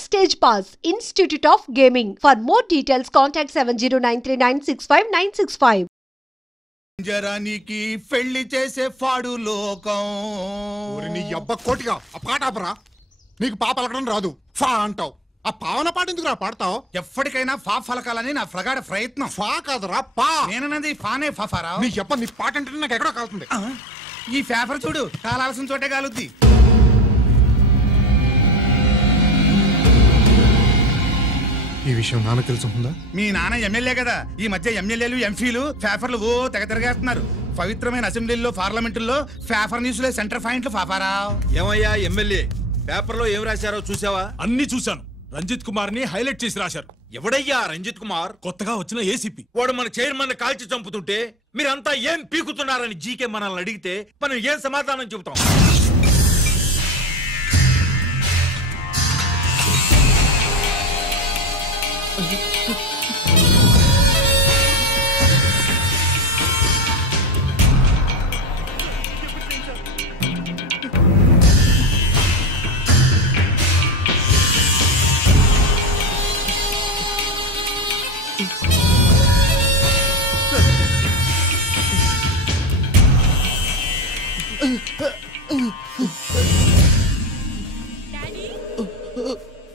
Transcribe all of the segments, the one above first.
Backstage Pass, Institute of Gaming. For more details, contact 7093965965. జరానికి పెళ్లి చేసే ఫాడు లోకం. నీ అబ్బ కోటిగా ఆ పాట ఆపరా. నీకు పా పలకడం రాదు, ఫా అంటావు. ఆ పావన పాట ఎందుకు రా పాడతావు? ఎప్పటికైనా ఫా ఫలకాలని నా ప్రగాఢ ప్రయత్నం. ఫా కాదురా పా. నేనన్నది ఫానే ఫారా. నీ చెప్ప నీ పాట అంటే నాకు ఎక్కడో కాలుతుంది. ఈ పేపర్ చూడు, కాలాల్సిన చోటే కాలుద్ది. ఈ విషయం నాన్న తెలుసుకుందా? మీ నాన్న ఎమ్మెల్యే కదా. ఈ మధ్య ఎమ్మెల్యేలు ఎంపీలు పేపర్లు ఓ తెగ తిరగేస్తున్నారు. పవిత్రమైన అసెంబ్లీల్లో పార్లమెంటుల్లో పేపర్ న్యూస్లే సెంటర్ పాయింట్లు ఫాఫారా. ఏమయ్యా ఎమ్మెల్యే, పేపర్లో ఏం రాశారో చూసావా? అన్ని చూశాను. రంజిత్ కుమార్ ని హైలైట్ చేసి రాశారు. ఎవడయ్యా రంజిత్ కుమార్? కొత్తగా వచ్చిన ఏసీపీ. వాడు మన చైర్మన్ కాల్చి చంపుతుంటే మీరంతా ఏం పీకుతున్నారని జీకే మనల్ని అడిగితే మనం ఏం సమాధానం చెబుతాం?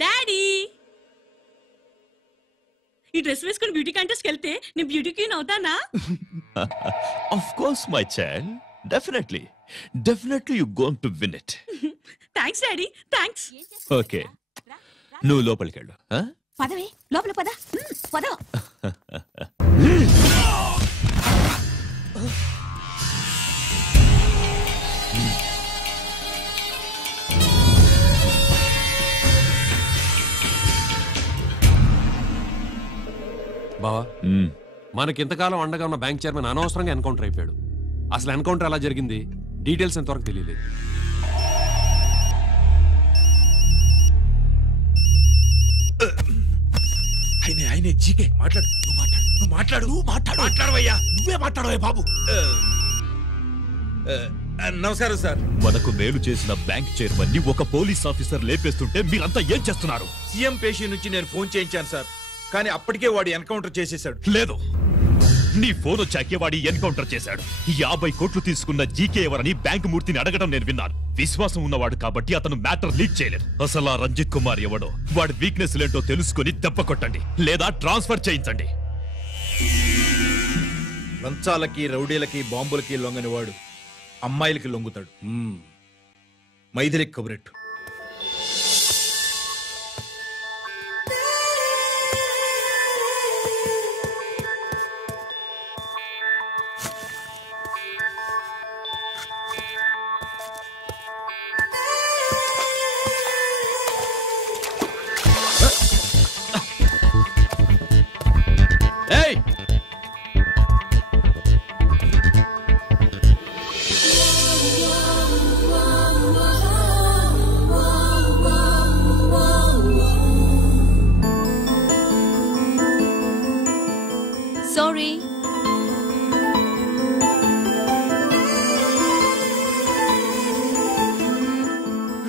డాడీ, ఈ డ్రెస్ వేసుకుని బ్యూటీ కాంటెస్ట్ వెళ్తే నేను బ్యూటీ క్వీన్ అవుతానా? Of course, my child. Definitely you're going to win it. Thanks daddy, thanks. Okay. నువ్వు లోపలికి వెళ్ళు. పదవే, లోపల పద. పద. బావా, మనకింతకాలం అండగా ఉన్న బ్యాంక్ చైర్మన్ అనవసరంగా ఎన్కౌంటర్ అయిపోయాడు. అసలు ఎన్కౌంటర్ ఎలా జరిగింది, డీటెయిల్స్ ఎంతవరకు తెలియలేదు. ఆయనే జీకే. మాట్లాడు, మాట్లాడవయ్యా. నువ్వే మాట్లాడవయ్యా బాబు. నమస్కారం సార్. మనకు మేలు చేసిన బ్యాంక్ చైర్మన్ ని ఒక పోలీస్ ఆఫీసర్ లేపేస్తుంటే మీరంతా ఏం చేస్తున్నారు? సీఎం పేషీ నుంచి నేను ఫోన్ చేయించాను సార్, కానీ అప్పటికే వాడు ఎన్కౌంటర్ చేసేశాడు. లేదు, నీ ఫోన్ వచ్చాకే వాడి ఎన్కౌంటర్ చేశాడు. 50 కోట్లు తీసుకున్న జీకే ఎవరని బ్యాంకు మూర్తిని అడగడం నేను విన్నాను. విశ్వాసం ఉన్నవాడు కాబట్టి అతను మ్యాటర్ లీక్ చేయలేదు. అసలు ఆ రంజిత్ కుమార్ ఎవడో, వాడి వీక్నెస్ లేంటో తెలుసుకుని దెబ్బ కొట్టండి, లేదా ట్రాన్స్ఫర్ చేయించండి. లంచాలకి, రౌడీలకి, బాంబులకి లొంగని వాడు అమ్మాయిలకి లొంగుతాడు. మైథిలికి కబురెట్టు. Sorry.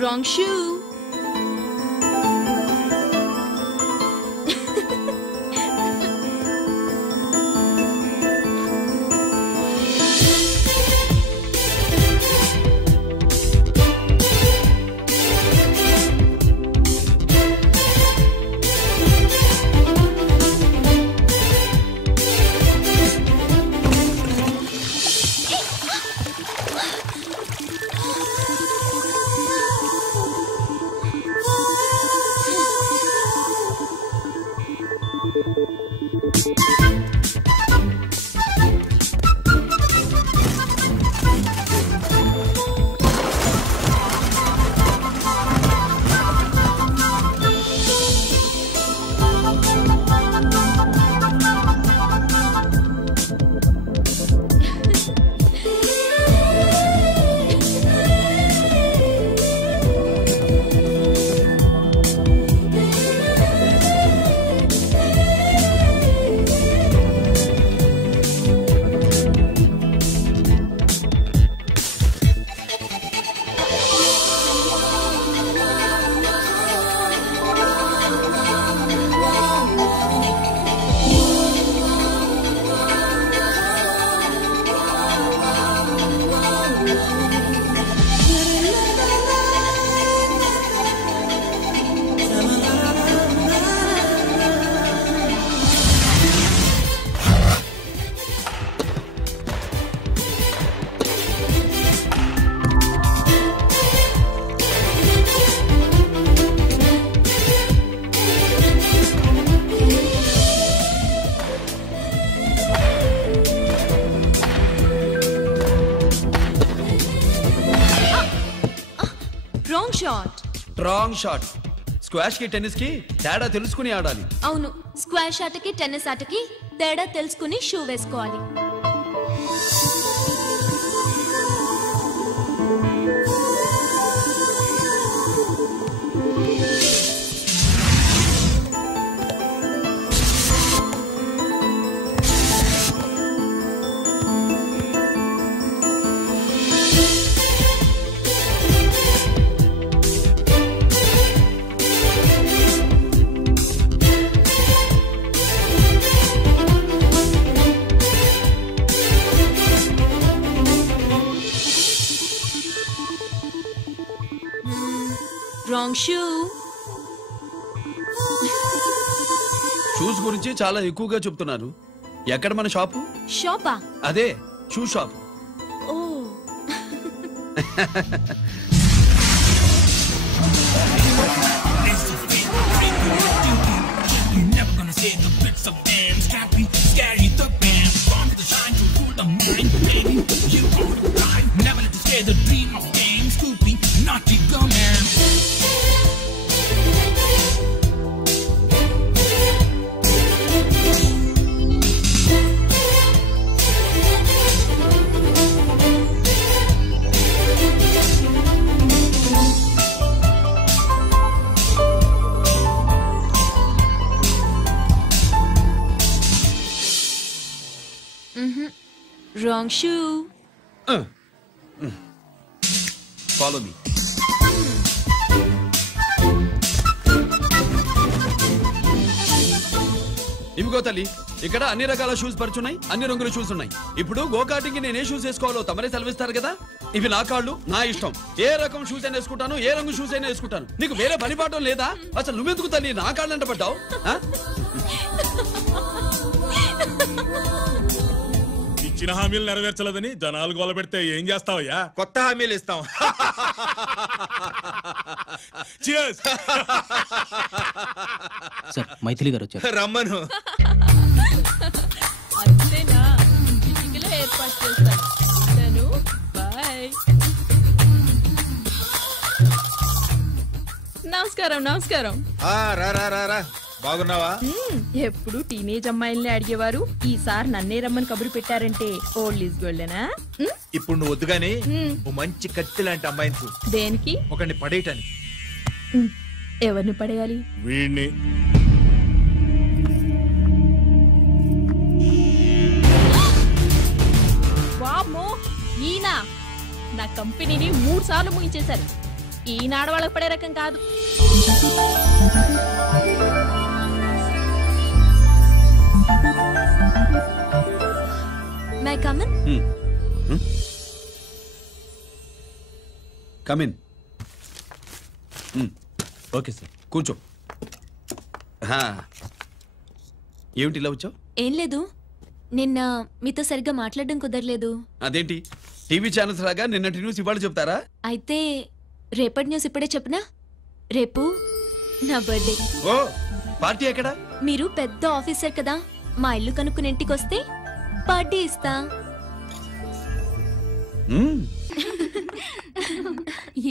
Wrong shoe. Wrong shot. Squash కి టెన్నిస్ కి తేడా తెలుసుకుని ఆడాలి. అవును, స్క్వాష్ ఆటకి టెన్నిస్ ఆటకి తేడా తెలుసుకుని షూ వేసుకోవాలి. Wrong shoe. షూస్ గురించి చాలా ఎక్కువగా చెప్తున్నారు. ఎక్కడ మన షాపు? షాపా? అదే షూ షాప్. ఓ wrong shoe. Follow me. ఇవిగో తల్లి, ఇక్కడ అన్ని రకాల షూస్ పరుచున్నాయి, అన్ని రంగుల షూస్ ఉన్నాయి. ఇప్పుడు గోకాటింగ్ నేనే షూస్ వేసుకోవాలో తమరే సెలవిస్తారు కదా. ఇవి నా కాళ్ళు, నా ఇష్టం. ఏ రకం షూస్ అయినా వేసుకుంటాను, ఏ రంగు షూస్ అయినా వేసుకుంటాను. నీకు వేరే పనిపాఠం లేదా? అసలు నువ్వెందుకు తల్లి నా కాళ్ళు అంట పడ్డావు? ఇచ్చిన హామీలు నెరవేర్చలేదని జనాలు గోల పెడితే ఏం చేస్తావయ్యా? కొత్త హామీలు ఇస్తాం. సార్, మైథిలి గారు వచ్చారు. రమ్మను. ఏర్పాటు చేస్తాను. బాయ్. నమస్కారం. నమస్కారం. రా. బాగున్నావా? ఎప్పుడు టీనేజ్ అమ్మాయిల్ని అడిగేవారు, ఈసారి నన్నే రమ్మని కబురు పెట్టారంటే ఓల్డ్ ఈజ్ గోల్డెనా? ఇప్పుడు నువ్వు వద్దుగాని ఓ మంచి కత్తి లాంటి అమ్మాయిని. దేనికి? ఒకరిని పడేయటానికి. ఎవరిని పడేయాలి? వీడిని. వామ్మో, ఈయన నా కంపెనీని 3 సార్లు ముగించేశారు. ఈయన ఆడవాళ్ళకి పడే రకం కాదు. May I come in? Come in. Okay sir. కూర్చో. ఏమిటి ఇలా వచ్చావు? ఏం లేదు, నిన్న మీతో సరిగ్గా మాట్లాడడం కుదరలేదు. అదేంటి, టీవీ ఛానల్స్ లాగా నిన్నటి న్యూస్ ఇవాళ చెప్తారా? అయితే రేపటి న్యూస్ ఇప్పుడే చెప్పనా? రేపు నా బర్త్డే. ఓ, పార్టీ ఎక్కడ? మీరు పెద్ద ఆఫీసర్ కదా, మా ఇల్లు కనుక్కుని ఇంటికి వస్తే పార్టీ ఇస్తా.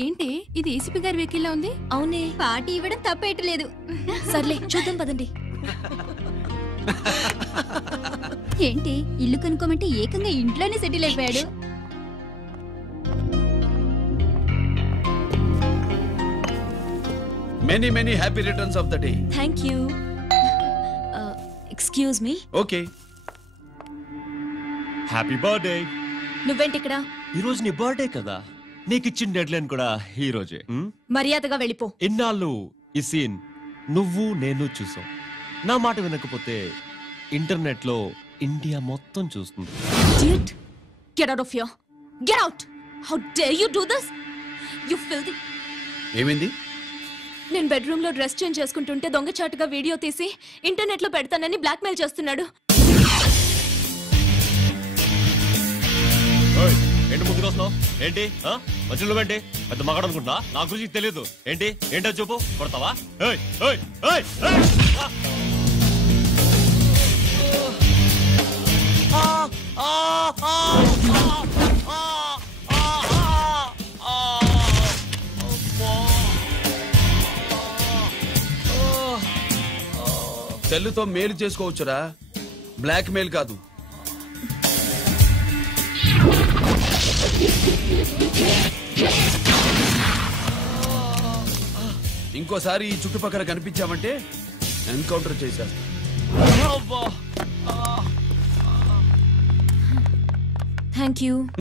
ఏంటి ఇది ఏసీపీ గారి వెహికల్లా ఉంది? అవునే, పార్టీ ఇవ్వడం తప్పేయట్లేదు. సర్లే చూద్దాం పదండి. ఏంటి ఇల్లు కనుక్కోమంటే ఏకంగా ఇంట్లోనే సెటిల్ అయిపోయాడు. Many many happy returns of the day. Thank you. Excuse me. Okay. Happy birthday. నువ్వేంటి ఇక్కడ? ఈ రోజు నీ బర్త్డే కదా, నీకు ఇచ్చిన డెడ్ లైన్ కూడా ఈ రోజే. మర్యాదగా వెళ్ళిపో. ఇన్నాళ్ళు ఈ సీన్ నువ్వు నేను చూసాం. నా మాట వినకపోతే ఇంటర్నెట్ లో ఇండియా మొత్తం చూస్తుంది. Idiot. Get out of here. Get out. How dare you do this? You filthy. ఏమైంది? నేను బెడ్రూమ్ లో డ్రెస్ చేంజ్ చేసుకుంటుంటే దొంగచాటుగా వీడియో తీసి ఇంటర్నెట్ లో పెడతానని బ్లాక్మెయిల్ చేస్తున్నాడు. ఏంటి ముందుకు వస్తున్నావు? ఏంటి మధ్యలో ఏంటి? పెద్ద మగాడు అనుకుంటున్నా? నా గురించి తెలియదు ఏంటి? ఏంటో చెప్పు. కొడతావా? సెల్లుతో మేలు చేసుకోవచ్చురా, బ్లాక్ మెయిల్ కాదు. ఇంకోసారి ఈ చుట్టుపక్కల కనిపించామంటే ఎన్కౌంటర్ చేసేస్తా. Thank you.